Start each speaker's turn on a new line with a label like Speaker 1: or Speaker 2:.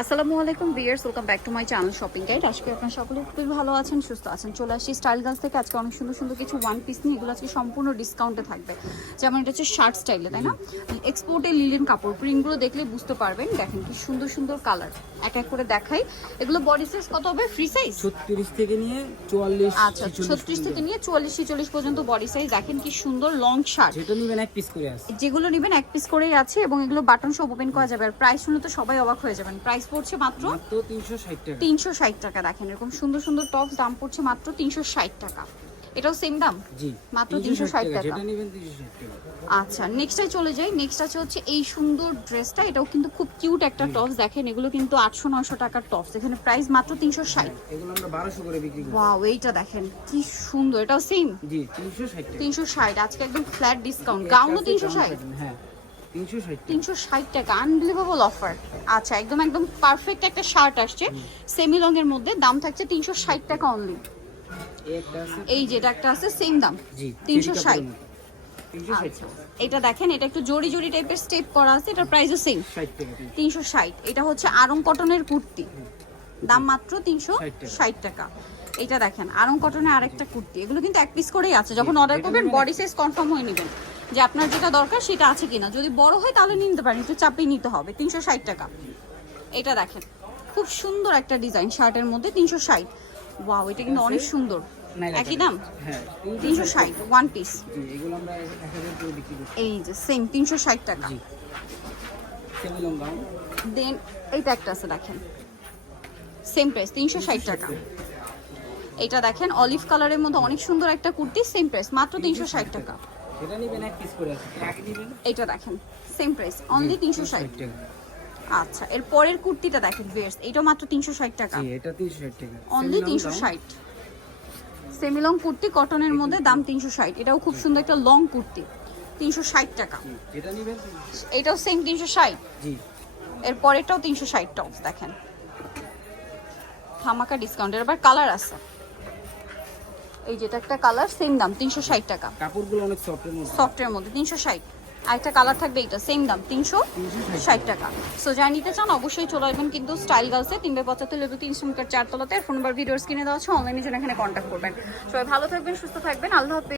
Speaker 1: আসসালামু আলাইকুম viewers welcome back to my channel shopping guide আজকে আপনারা সকলে খুবই ভালো আছেন সুস্থ আছেন চলে আসছি স্টাইল গার্লস থেকে। আজকে অনেক সুন্দর সুন্দর কিছু ওয়ান পিস নিয়ে। এগুলো আজকে সম্পূর্ণ ডিসকাউন্টে থাকবে। যেমন এটা হচ্ছে শার্ট স্টাইলে তাই না? এক্সপোর্টে লিলেন কাপড়। প্রিন্টগুলো দেখলে বুঝতে পারবেন। দেখেন কি সুন্দর সুন্দর কালার এক এক করে দেখাই। এগুলো বডি সাইজ কত হবে? ফ্রি সাইজ
Speaker 2: ছত্রিশ থেকে নিয়ে চুয়াল্লিশ
Speaker 1: আচ্ছা ছত্রিশ থেকে নিয়ে চুয়াল্লিশ ছেচল্লিশ পর্যন্ত বডি সাইজ দেখেন কি সুন্দর লং শার্ট
Speaker 2: যেটা নিবেন এক পিস করে আসছে
Speaker 1: যেগুলো নেবেন এক পিস করেই আছে এবং এগুলো বাটন সব ওপেন করা যাবে। আর প্রাইস শুনে তো সবাই অবাক হয়ে যাবেন। প্রাইস পড়ছে মাত্র
Speaker 2: তিনশো ষাট টাকা।
Speaker 1: দেখেন এরকম সুন্দর সুন্দর টপ দাম পড়ছে মাত্র তিনশো ষাট টাকা। এটাও সেম দাম?
Speaker 2: জি
Speaker 1: মাত্র 360 টাকা।
Speaker 2: যেটা নিবেন তিনশো ষাট টাকা।
Speaker 1: আচ্ছা নেক্সটে চলে যাই। নেক্সট আছে হচ্ছে এই সুন্দর ড্রেসটা এটাও কিন্তু খুব কিউট একটা টপস দেখেন এগুলো কিন্তু আটশো নয়শো টাকার টপস এখানে প্রাইস মাত্র তিনশো ষাট।
Speaker 2: এগুলো আমরা বারোশো করে বিক্রি করি
Speaker 1: ওয়াও এইটা দেখেন কি সুন্দর। এটাও সেম
Speaker 2: জি তিনশো ষাট টাকা।
Speaker 1: আজকে একদম ফ্ল্যাট ডিসকাউন্ট গাউনও তিনশো ষাট?
Speaker 2: হ্যাঁ। তিনশো ষাট টাকা।
Speaker 1: আনবিলিভেবল অফার আচ্ছা একদম একদম পারফেক্ট একটা শার্ট আসছে। সেমি লং এর মধ্যে দাম থাকছে তিনশো ষাট টাকা অনলি
Speaker 2: এই
Speaker 1: যেটা একটা আছে সেম দাম। তিনশো ষাট। আচ্ছা। এটা দেখেন এটা একটু জড়ি জড়ি টাইপের স্টেপ করা আছে এটার প্রাইসও সেম।
Speaker 2: তিনশো
Speaker 1: ষাট। এটা হচ্ছে আরং কটনের কুর্তি। দাম মাত্র তিনশো ষাট টাকা। এটা দেখেন আরং কটনের আরেকটা কুর্তি। এগুলো কিন্তু এক পিস করেই আছে। যখন অর্ডার করবেন বডি সাইজ কনফার্ম হয়ে নেবেন। যে আপনার যেটা দরকার সেটা আছে কিনা। যদি বড় হয় তাহলে নিতে পারেন একটু চাপিয়ে নিতে হবে। তিনশো ষাট টাকা। এটা দেখেন খুব সুন্দর একটা ডিজাইন শার্টের মধ্যে তিনশো ষাট। ওয়াও এটা কিন্তু অনেক সুন্দর। একই। দাম?
Speaker 2: হ্যাঁ
Speaker 1: তিনশো ষাট ওয়ান পিস এই যে সেম তিনশো ষাট টাকা। দেন এইটা একটা আছে দেখেন। সেম প্রাইস তিনশো ষাট টাকা। এটা দেখেন অলিভ কালারের মধ্যে অনেক সুন্দর একটা কুর্তি সেম প্রাইস মাত্র তিনশো ষাট টাকা।
Speaker 2: যেটা নিবেন এক পিস করে আসছে এক নিবেন?
Speaker 1: এটা দেখেন সেম প্রাইস অনলি তিনশো ষাট।
Speaker 2: টাকা।
Speaker 1: আচ্ছা এর পরের কুর্তিটা দেখেন বেয়ার্স এটা মাত্র তিনশো ষাট টাকা।
Speaker 2: জি এটা তিনশো ষাট টাকা।
Speaker 1: অনলি
Speaker 2: Semi long
Speaker 1: তিনশো
Speaker 2: gown।
Speaker 1: ষাট। সেমিলং কুর্তি কটনের মধ্যে দাম তিনশো। ষাট। এটাও খুব সুন্দর একটা লং কুর্তি তিনশো ষাট টাকা।
Speaker 2: জি, যেটা
Speaker 1: এটাও সেম তিনশো ষাট।
Speaker 2: জি।
Speaker 1: এর পরেরটাও তিনশো ষাট টপস দেখেন। ধামাকা ডিসকাউন্টের আবার কালার আছে। এই যেটা একটা কালার সেম দাম তিনশো ষাট টাকা।
Speaker 2: কাপড়গুলো অনেক সফটের মধ্যে।
Speaker 1: সফটের মধ্যে তিনশো ষাট। আরেকটা কালার থাকবে এটা সেম দাম তিনশো ষাট টাকা। সো যা নিতে চান অবশ্যই চলে আসবেন কিন্তু স্টাইল গার্লসে তিনবে পঁচাত্তর লেবু মিটার চার চারতলাতে ফোন নাম্বার ভিডিওস কিনে দেওয়া আছে অনলাইনে জন্য এখানে কন্ট্যাক্ট করবেন। সবাই ভালো থাকবেন সুস্থ থাকবেন। আল্লাহ হাফেজ।